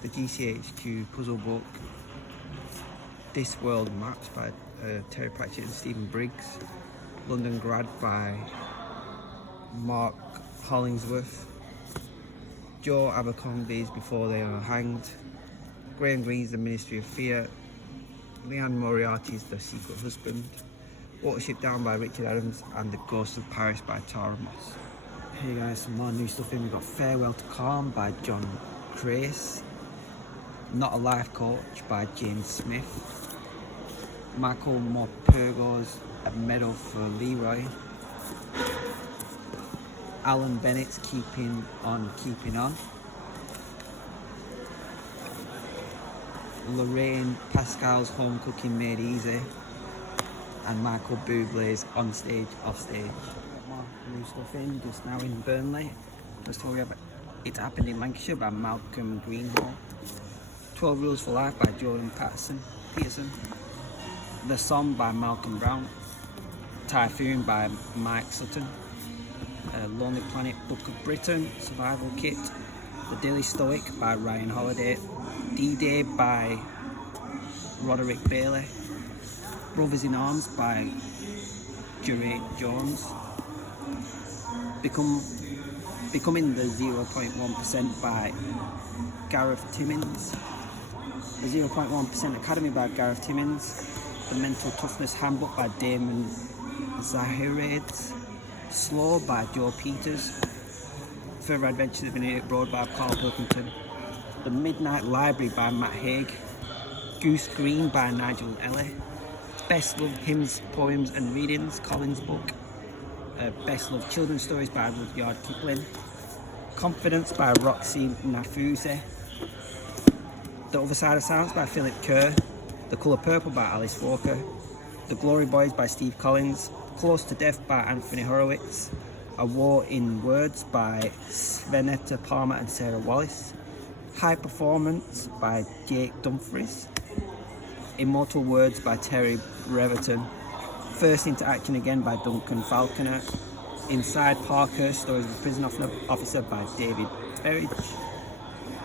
The GCHQ Puzzle Book. This World Maps by Terry Pratchett and Stephen Briggs. London Grad by Mark Hollingsworth. Joe Abercrombie's Before They Are Hanged. Graham Greene's The Ministry of Fear. Leanne Moriarty's The Secret Husband. Watership Down by Richard Adams and The Ghost of Paris by Tara Moss. Hey guys, some more new stuff in. We've got Farewell to Calm by John Crace. Not a Life Coach by James Smith. Michael Morpurgo's A Medal for Leroy. Alan Bennett's Keeping On Keeping On. Lorraine Pascal's Home Cooking Made Easy. And Michael Bublé's On Stage, Off Stage. More new stuff in just now in Burnley. The story of It Happened in Lancashire by Malcolm Greenhall. 12 Rules for Life by Jordan Peterson. The Somme by Malcolm Brown. Typhoon by Mike Sutton. Lonely Planet Book of Britain, Survival Kit. The Daily Stoic by Ryan Holiday. D-Day by Roderick Bailey. Brothers in Arms by Jurate Jones. Becoming the 0.1% by Gareth Timmins. The 0.1% Academy by Gareth Timmins. The Mental Toughness Handbook by Damon Zahirades. Slow by Joe Peters. Further Adventures of an Idiot Broad by Carl Pilkington. The Midnight Library by Matt Haig. Goose Green by Nigel Ellie. Best Love Hymns, Poems and Readings, Collins book. Best Love Children's Stories by Rudyard Kipling. Confidence by Roxy Nafuse. The Other Side of Sounds by Philip Kerr. The Colour Purple by Alice Walker. The Glory Boys by Steve Collins. Close to Death by Anthony Horowitz. A War in Words by Svenetta Palmer and Sarah Wallace. High Performance by Jake Dumfries. Immortal Words by Terry Breverton. First Into Action Again by Duncan Falconer. Inside Parkhurst, Stories of a Prison Officer by David Berridge.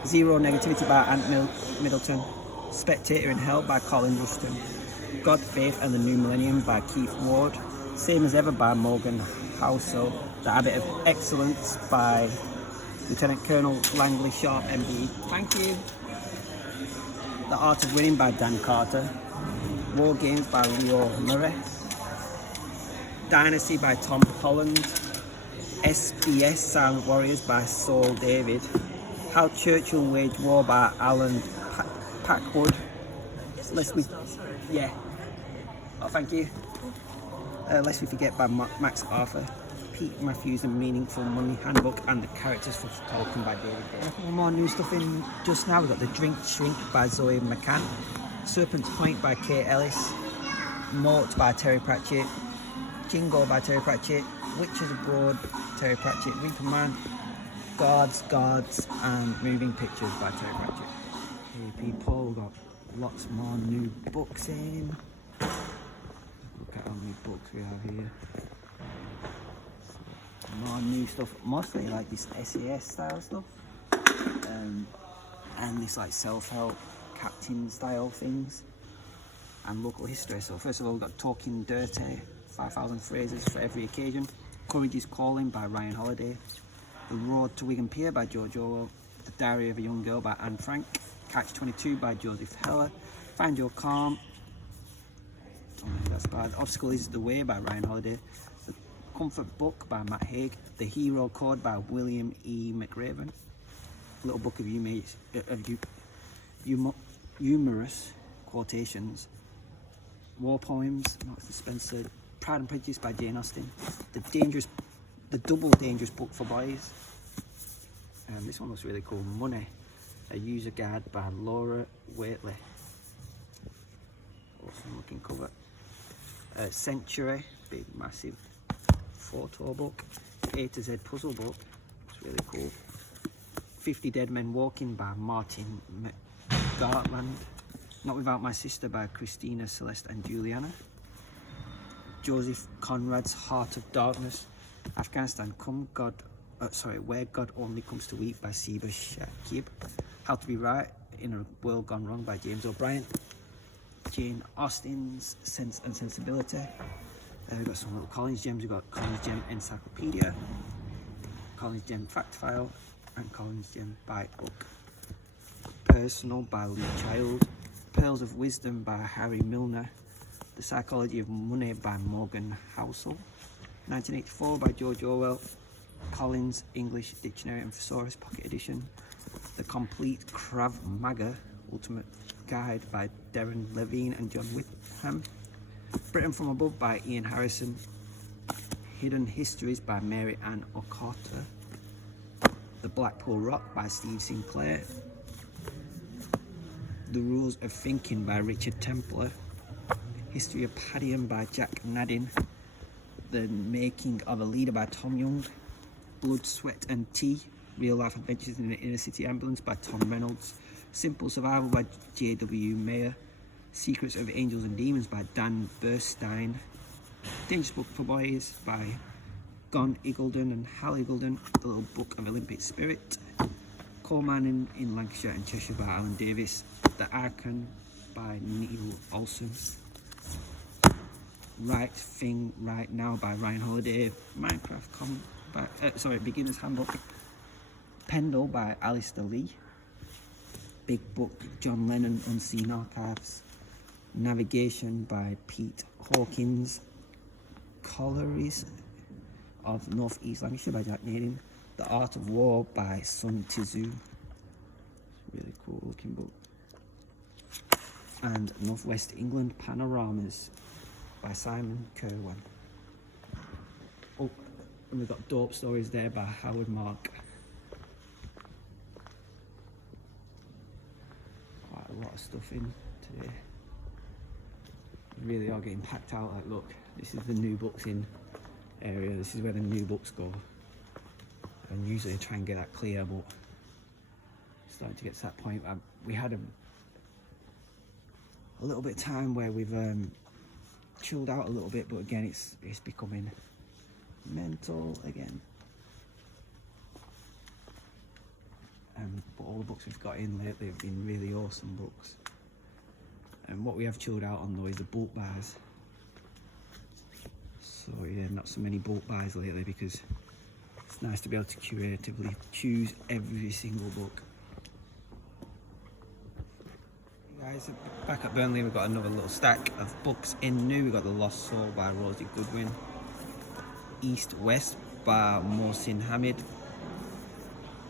Zero Negativity by Ant Middleton. Spectator in Hell by Colin Ruston. God, Faith and the New Millennium by Keith Ward. Same as Ever by Morgan Housel. The Habit of Excellence by Lieutenant Colonel Langley Sharp MD. Thank you. The Art of Winning by Dan Carter. War Games by Leo Murray. Dynasty by Tom Holland. SBS Silent Warriors by Saul David. How Churchill Waged War by Alan Packwood. Lest We... Yeah. Oh, thank you. Lest We Forget by Max Arthur. Pete Matthews and Meaningful Money Handbook and The Characters for Tolkien by David Day. One more new stuff in just now. We've got The Drink Shrink by Zoe McCann. Serpent's Point by Kate Ellis. Mort by Terry Pratchett. Jingo by Terry Pratchett. Witches Abroad, Terry Pratchett. Reaper Man. Guards, and Moving Pictures by Terry Pratchett. Hey people, we've got lots more new books in. Look at how many books we have here. More new stuff, mostly like this SAS style stuff, and this like self-help captain style things, and local history. So first of all, we've got Talking Dirty, 5,000 phrases for every occasion. Courage is Calling by Ryan Holiday. The Road to Wigan Pier by George Orwell. The Diary of a Young Girl by Anne Frank. Catch 22 by Joseph Heller. Find Your Calm on there, that's bad. Obstacle is the Way by Ryan Holiday. The Comfort Book by Matt Haig. The Hero Code by William E. McRaven. Little Book of Humorous Quotations. War Poems, Marks and Spencer. Pride and Prejudice by Jane Austen. The Double Dangerous Book for Boys. This one looks really cool. Money, a user guide by Laura Waitley. Awesome looking cover. Century, big massive photo book. A to Z puzzle book. It's really cool. 50 Dead Men Walking by Martin Gartland. Not Without My Sister by Christina, Celeste and Juliana. Joseph Conrad's Heart of Darkness. Afghanistan, Where God Only Comes to Weep by Siba Shakib. How to Be Right in a World Gone Wrong by James O'Brien. Jane Austen's Sense and Sensibility. We've got some little Collins gems. We've got Collins Gem Encyclopedia, Collins Gem Fact File, and Collins Gem Bite Book. Personal by Lee Child. Pearls of Wisdom by Harry Milner. The Psychology of Money by Morgan Housel. 1984 by George Orwell. Collins English Dictionary and Thesaurus Pocket Edition. The Complete Krav Maga Ultimate Guide by Darren Levine and John Whitham. Britain from Above by Ian Harrison. Hidden Histories by Mary Ann O'Carter. The Blackpool Rock by Steve Sinclair. The Rules of Thinking by Richard Templer. History of Padium by Jack Nadin. The Making of a Leader by Tom Young. Blood, Sweat and Tea, Real Life Adventures in an Inner City Ambulance by Tom Reynolds. Simple Survival by J.W. Mayer. Secrets of Angels and Demons by Dan Burstein. Dangerous Book for Boys by Gon Iggulden and Hal Iggulden. The Little Book of Olympic Spirit. Coal Mining in Lancashire and Cheshire by Alan Davis. The Archon by Neil Olson. Right Thing Right Now by Ryan Holiday. Beginner's Handbook. Pendle by Alistair Lee. Big Book, John Lennon, Unseen Archives. Navigation by Pete Hawkins. Collieries of North East Lancashire by Jack Nadin. The Art of War by Sun Tzu. Really cool looking book. And Northwest England Panoramas by Simon Kerwin. Oh, and we've got Dope Stories there by Howard Mark. Quite a lot of stuff in today. Really are getting packed out. Like, look, this is the new books in area. This is where the new books go. And usually I try and get that clear, but it's starting to get to that point. We had a little bit of time where we've chilled out a little bit, but again it's becoming mental again. But all the books we've got in lately have been really awesome books. And what we have chilled out on though is the bulk buys. So yeah, not so many bulk buys lately because it's nice to be able to curatively choose every single book. Guys, back at Burnley we've got another little stack of books in new. We've got The Lost Soul by Rosie Goodwin. East West by Mohsin Hamid.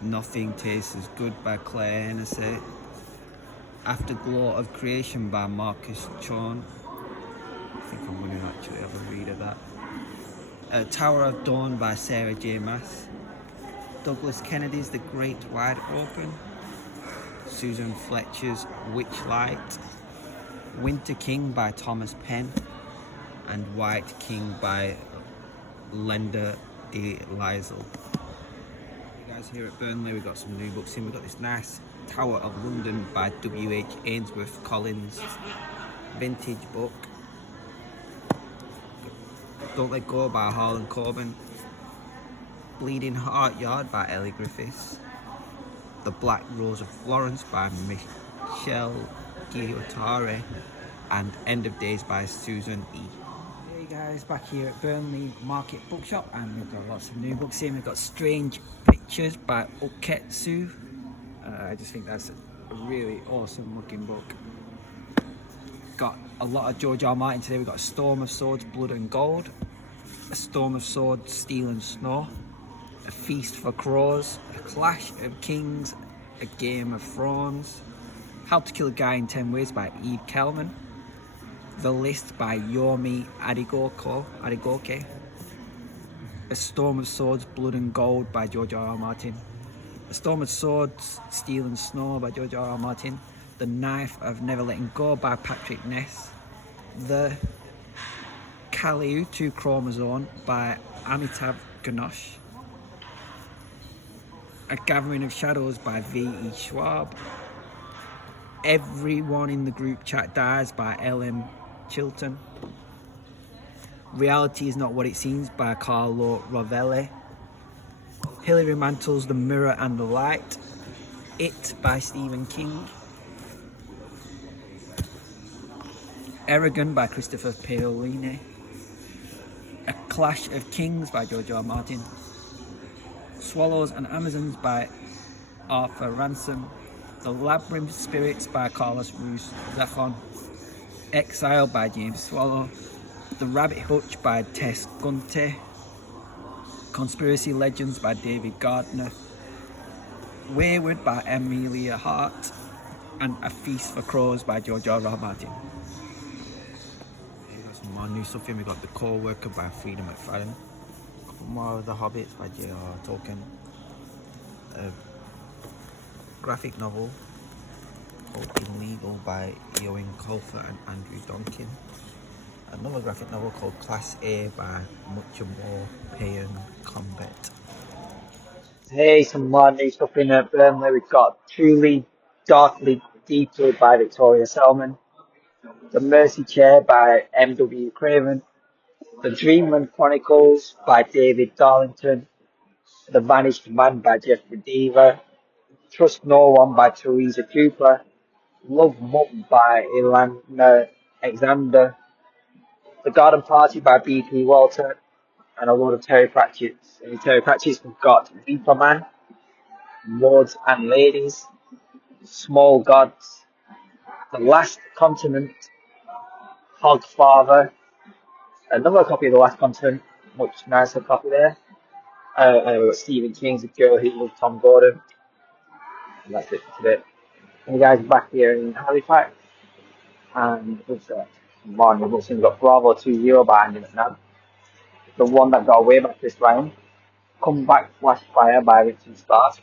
Nothing Tastes as Good by Claire Hennessy. Afterglow of Creation by Marcus Chorn. I think I'm going to actually have a read of that. Tower of Dawn by Sarah J. Maas. Douglas Kennedy's The Great Wide Open. Susan Fletcher's Witchlight. Winter King by Thomas Penn. And White King by Lenda de Liesel. Guys, here at Burnley we've got some new books in. We've got this nice Tower of London by W.H. Ainsworth Collins vintage book. Don't Let Go by Harlan Coben. Bleeding Heart Yard by Ellie Griffiths. The Black Rose of Florence by Michelle Guillottari. And End of Days by Susan E. Hey guys, back here at Burnley Market Bookshop and we've got lots of new books in. We've got Strange Pictures by Oketsu. I just think that's a really awesome looking book. Got a lot of George R. R. Martin today. We've got A Storm of Swords, Blood and Gold, A Storm of Swords, Steel and Snow, A Feast for Crows, A Clash of Kings, A Game of Thrones, How to Kill a Guy in 10 Ways by Eve Kelman, The List by Yomi Adegoke, A Storm of Swords, Blood and Gold by George R. R. Martin, A Storm of Swords, Steel and Snow by George R. R. Martin, The Knife of Never Letting Go by Patrick Ness, The Kaliu 2 Chromosome by Amitav Ghosh, A Gathering of Shadows by V.E. Schwab, Everyone in the Group Chat Dies by L.M. Chilton, Reality is Not What It Seems by Carlo Rovelli, Hilary Mantel's The Mirror and the Light, It by Stephen King, Eragon by Christopher Paolini, A Clash of Kings by George R. R. Martin, Swallows and Amazons by Arthur Ransom, The Labyrinth Spirits by Carlos Ruiz Zafón, Exile by James Swallow, The Rabbit Hutch by Tess Gunte, Conspiracy Legends by David Gardner, Wayward by Amelia Hart, and A Feast for Crows by George R. R. Martin. We've got some more new stuff in. We've got The Co-Worker by Frida McFadden, a couple more of The Hobbits by J.R.R. Tolkien, a graphic novel called Illegal by Eoin Colfer and Andrew Donkin, another graphic novel called Class A by Muchamo Payan Combat. Hey, some more new stuff in at Burnley. We've got Truly, Darkly, Deeply by Victoria Selman, The Mercy Chair by M.W. Craven, The Dreamland Chronicles by David Darlington, The Vanished Man by Jeffrey Deaver, Trust No One by Teresa Cooper, Love Mum by Ilana Alexander, The Garden Party by B.P. Walter, and a load of Terry Pratchett's. In Terry Pratchett's we've got Reaper Man, Lords and Ladies, Small Gods, The Last Continent, Hogfather, another copy of The Last Continent, much nicer copy there. And we've got Stephen King's The Girl Who Loved Tom Gordon. And that's it for today. And you guys are back here in Halifax. And we've got more new books. We've got Bravo 2-0 by Andy McNabb, The One That Got Away by Chris Ryan, Come Back Flash Fire by Richard Stark,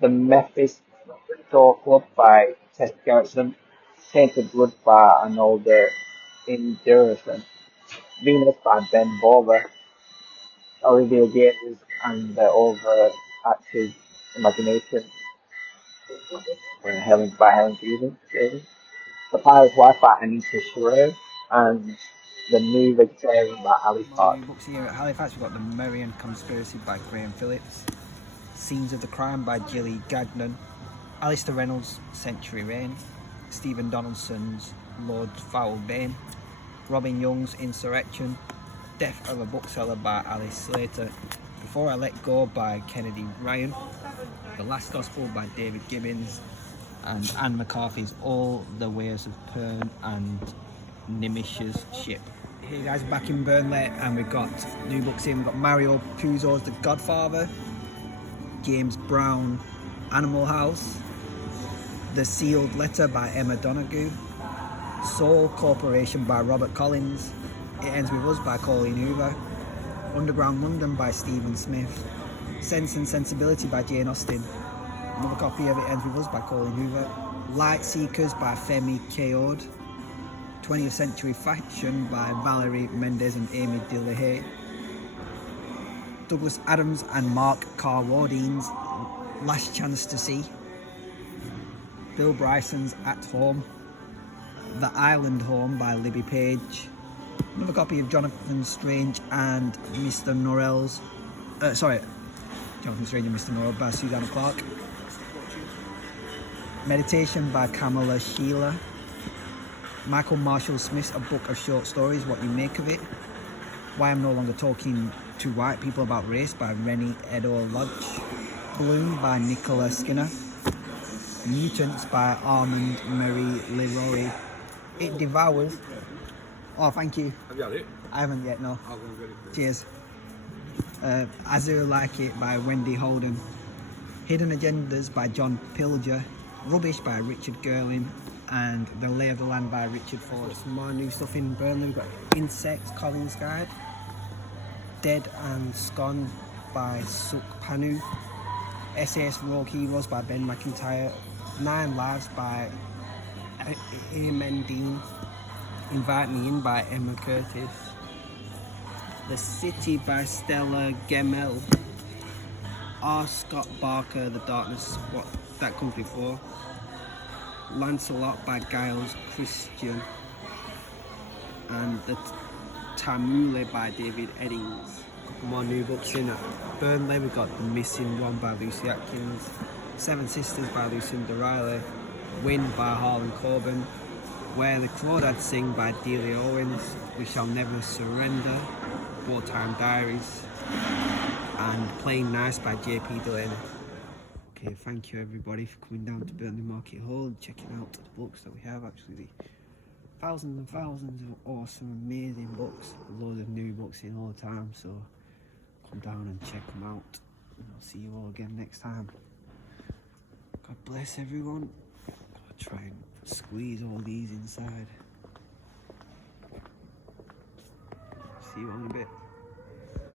The Mephisto Club by Tess Gerritsen, Tainted Blood by Arnoldo Indurison, Venus by Ben Bova, Olivia Gaines and the Overactive Imagination by Helen Davis, The Pilot's Wife by Anita Sherrill, and The New Vegetarian by Alice Park. Books here at Halifax. We've got The Merian Conspiracy by Graham Phillips, Scenes of the Crime by Gilly Gagnon, Alistair Reynolds' Century Reign, Stephen Donaldson's Lord Foulbane, Robin Young's Insurrection, Death of a Bookseller by Alice Slater, Before I Let Go by Kennedy Ryan, The Last Gospel by David Gibbons, and Anne McCarthy's All the Ways of Pern and Nimish's Ship. Hey guys, back in Burnley, and we've got new books in. We've got Mario Puzo's The Godfather, James Brown, Animal House, The Sealed Letter by Emma Donoghue, Soul Corporation by Robert Collins, It Ends With Us by Colleen Hoover, Underground London by Stephen Smith, Sense and Sensibility by Jane Austen, another copy of It Ends With Us by Colleen Hoover, Light Seekers by Femi Keod, 20th Century Fashion by Valerie Mendez and Amy Delahaye, Douglas Adams and Mark Carwardines, Last Chance to See, Bill Bryson's At Home, The Island Home by Libby Page, another copy of Jonathan Strange and Mr. Norrell's, Jonathan Strange and Mr. Norrell by Susanna Clarke, Meditation by Kamala Sheila, Michael Marshall Smith's A Book of Short Stories, What You Make of It, Why I'm No Longer Talking to White People About Race by Rennie Edo Lodge, Bloom by Nicola Skinner, Mutants by Armand Mary Leroy, It devours. Oh, thank you. Have you had it? I haven't yet, no. I'll go and get it. Cheers. Azure Like It by Wendy Holden. Hidden Agendas by John Pilger. Rubbish by Richard Gerlin. And The Lay of the Land by Richard Ford. Some more new stuff in Burnley. We've got Insects, Colin's Guide. Dead and Scone by Suk Panu. SAS Rogue Heroes by Ben McIntyre. 9 Lives by Eamon Dean. Invite Me In by Emma Curtis. The City by Stella Gemmell. R. Scott Barker, The Darkness, what that comes before. Lancelot by Giles Christian. And The Tamule by David Eddings. Couple more new books in at Burnley. We've got The Missing One by Lucy Atkins. Seven Sisters by Lucinda Riley. Wind by Harlan Coben. Where the Crawdads Sing by Delia Owens. We Shall Never Surrender. Wartime Diaries. And Playing Nice by JP Delaney. Okay, thank you everybody for coming down to Burnley Market Hall and checking out the books that we have. Actually, thousands and thousands of awesome, amazing books. Loads of new books in all the time, so come down and check them out. And I'll see you all again next time. God bless everyone. I'll try and squeeze all these inside. See you all in a bit.